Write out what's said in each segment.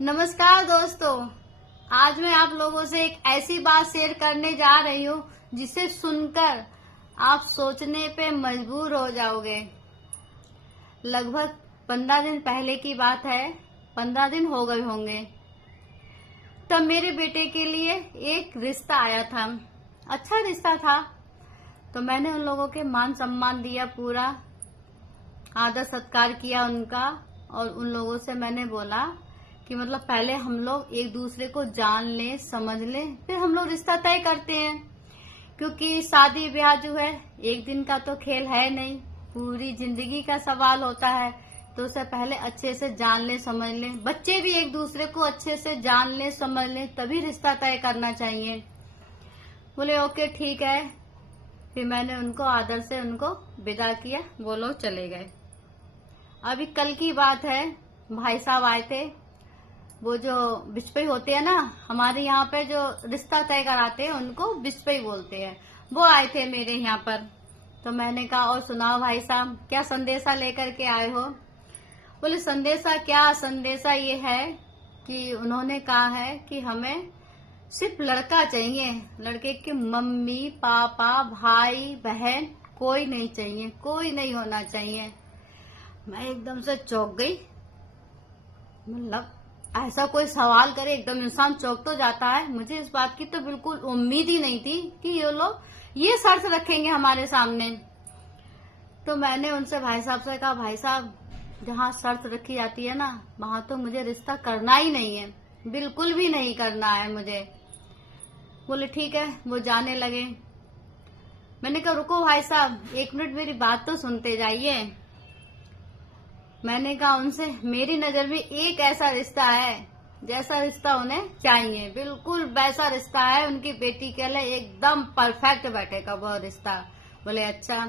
नमस्कार दोस्तों। आज मैं आप लोगों से एक ऐसी बात शेयर करने जा रही हूँ जिसे सुनकर आप सोचने पे मजबूर हो जाओगे। लगभग 15 दिन पहले की बात है, 15 दिन हो गए होंगे। तब मेरे बेटे के लिए एक रिश्ता आया था। अच्छा रिश्ता था, तो मैंने उन लोगों के मान सम्मान दिया, पूरा आदर सत्कार किया उनका। और उन लोगों से मैंने बोला कि मतलब पहले हम लोग एक दूसरे को जान लें, समझ लें, फिर हम लोग रिश्ता तय करते हैं। क्योंकि शादी ब्याह जो है एक दिन का तो खेल है नहीं, पूरी जिंदगी का सवाल होता है। तो उससे पहले अच्छे से जान लें, समझ लें, बच्चे भी एक दूसरे को अच्छे से जान लें, समझ लें, तभी रिश्ता तय करना चाहिए। बोले ओके ठीक है। फिर मैंने उनको आदर से उनको विदा किया, वो लोग चले गए। अभी कल की बात है, भाई साहब आए थे। वो जो बिस्पई होते हैं ना, हमारे यहाँ पे जो रिश्ता तय कराते हैं उनको बिस्पई बोलते हैं, वो आए थे मेरे यहाँ पर। तो मैंने कहा और सुनाओ भाई साहब, क्या संदेशा लेकर के आए हो? बोले संदेशा क्या, संदेशा ये है कि उन्होंने कहा है कि हमें सिर्फ लड़का चाहिए, लड़के के मम्मी पापा भाई बहन कोई नहीं चाहिए, कोई नहीं होना चाहिए। मैं एकदम से चौंक गई। मतलब ऐसा कोई सवाल करे एकदम इंसान चौंक तो जाता है। मुझे इस बात की तो बिल्कुल उम्मीद ही नहीं थी कि ये लोग ये शर्त रखेंगे हमारे सामने। तो मैंने उनसे भाई साहब से कहा, भाई साहब जहाँ शर्त रखी जाती है ना, वहां तो मुझे रिश्ता करना ही नहीं है, बिल्कुल भी नहीं करना है मुझे। बोले ठीक है, वो जाने लगे। मैंने कहा रुको भाई साहब, एक मिनट मेरी बात तो सुनते जाइए। मैंने कहा उनसे, मेरी नजर में एक ऐसा रिश्ता है जैसा रिश्ता उन्हें चाहिए, बिल्कुल वैसा रिश्ता है उनकी बेटी के लिए, एकदम परफेक्ट बैठेगा वो रिश्ता। बोले अच्छा।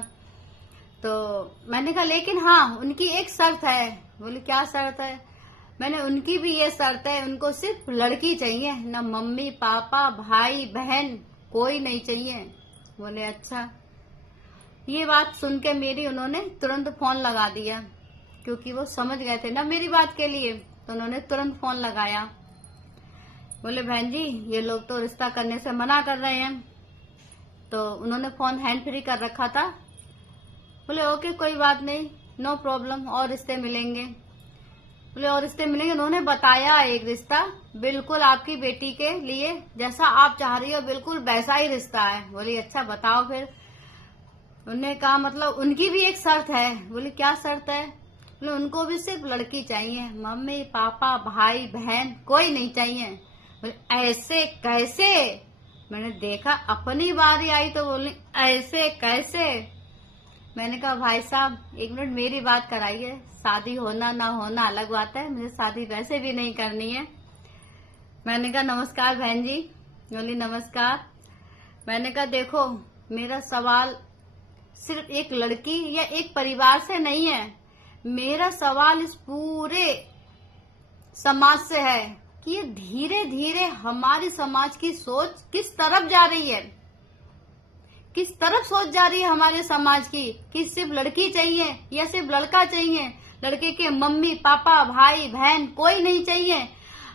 तो मैंने कहा लेकिन हाँ उनकी एक शर्त है। बोले क्या शर्त है? मैंने उनकी भी ये शर्त है, उनको सिर्फ लड़की चाहिए, ना मम्मी पापा भाई बहन कोई नहीं चाहिए। बोले अच्छा। ये बात सुन के मेरी उन्होंने तुरंत फोन लगा दिया, क्योंकि वो समझ गए थे ना मेरी बात के लिए। तो उन्होंने तुरंत फोन लगाया। बोले बहन जी ये लोग तो रिश्ता करने से मना कर रहे हैं। तो उन्होंने फोन हैंड फ्री कर रखा था। बोले ओके कोई बात नहीं, नो प्रॉब्लम, और रिश्ते मिलेंगे। बोले और रिश्ते मिलेंगे। उन्होंने बताया एक रिश्ता बिल्कुल आपकी बेटी के लिए जैसा आप चाह रही हो, बिल्कुल वैसा ही रिश्ता है। बोली अच्छा बताओ फिर। उन्होंने कहा मतलब उनकी भी एक शर्त है। बोली क्या शर्त है? बोले उनको भी सिर्फ लड़की चाहिए, मम्मी पापा भाई बहन कोई नहीं चाहिए। बोले ऐसे कैसे? मैंने देखा अपनी बारी आई तो बोली ऐसे कैसे? मैंने कहा भाई साहब एक मिनट मेरी बात कराइए, शादी होना ना होना अलग बात है, मुझे शादी वैसे भी नहीं करनी है। मैंने कहा नमस्कार बहन जी। बोली नमस्कार। मैंने कहा देखो मेरा सवाल सिर्फ एक लड़की या एक परिवार से नहीं है, मेरा सवाल इस पूरे समाज से है कि ये धीरे धीरे हमारी समाज की सोच किस तरफ जा रही है, किस तरफ सोच जा रही है हमारे समाज की, कि सिर्फ लड़की चाहिए या सिर्फ लड़का चाहिए, लड़के के मम्मी पापा भाई बहन कोई नहीं चाहिए।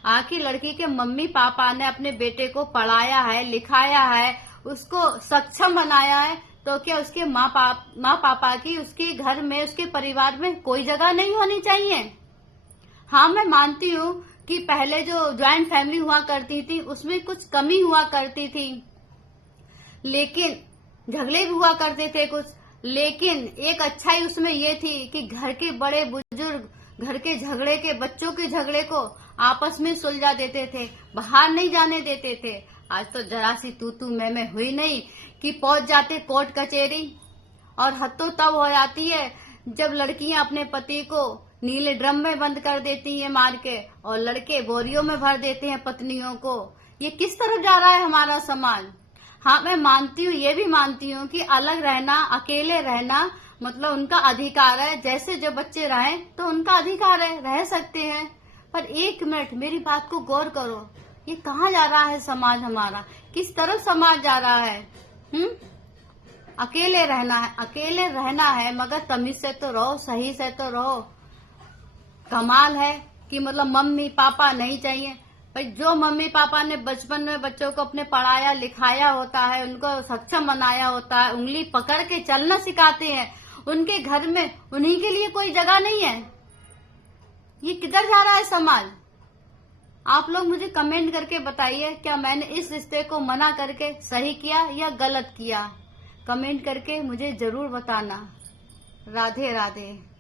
आखिर लड़की के मम्मी पापा ने अपने बेटे को पढ़ाया है, लिखाया है, उसको सक्षम बनाया है, तो क्या उसके माँ पापा की उसके घर में, उसके परिवार में कोई जगह नहीं होनी चाहिए? हाँ मैं मानती हूँ कि पहले जो ज्वाइंट फैमिली हुआ करती थी उसमें कुछ कमी हुआ करती थी, लेकिन झगड़े भी हुआ करते थे कुछ, लेकिन एक अच्छाई उसमें ये थी कि घर के बड़े बुजुर्ग घर के झगड़े के, बच्चों के झगड़े को आपस में सुलझा देते थे, बाहर नहीं जाने देते थे। आज तो जरा सी तू मैं हुई नहीं कि पहुंच जाते कोर्ट कचहरी। और हद तो तब हो जाती है जब लड़कियां अपने पति को नीले ड्रम में बंद कर देती हैं मार के, और लड़के बोरियों में भर देते हैं पत्नियों को। ये किस तरफ जा रहा है हमारा समाज? हाँ मैं मानती हूँ, ये भी मानती हूँ कि अलग रहना, अकेले रहना मतलब उनका अधिकार है, जैसे जो बच्चे रहें तो उनका अधिकार है, रह सकते हैं। पर एक मिनट मेरी बात को गौर करो, ये कहाँ जा रहा है समाज हमारा, किस तरफ समाज जा रहा है? अकेले रहना है, अकेले रहना है, मगर तमीज से तो रहो, सही से तो रहो। कमाल है कि मतलब मम्मी पापा नहीं चाहिए। भाई जो मम्मी पापा ने बचपन में बच्चों को अपने पढ़ाया लिखाया होता है, उनको सक्षम बनाया होता है, उंगली पकड़ के चलना सिखाते हैं, उनके घर में उन्हीं के लिए कोई जगह नहीं है। ये किधर जा रहा है समाज? आप लोग मुझे कमेंट करके बताइए, क्या मैंने इस रिश्ते को मना करके सही किया या गलत किया? कमेंट करके मुझे जरूर बताना। राधे राधे।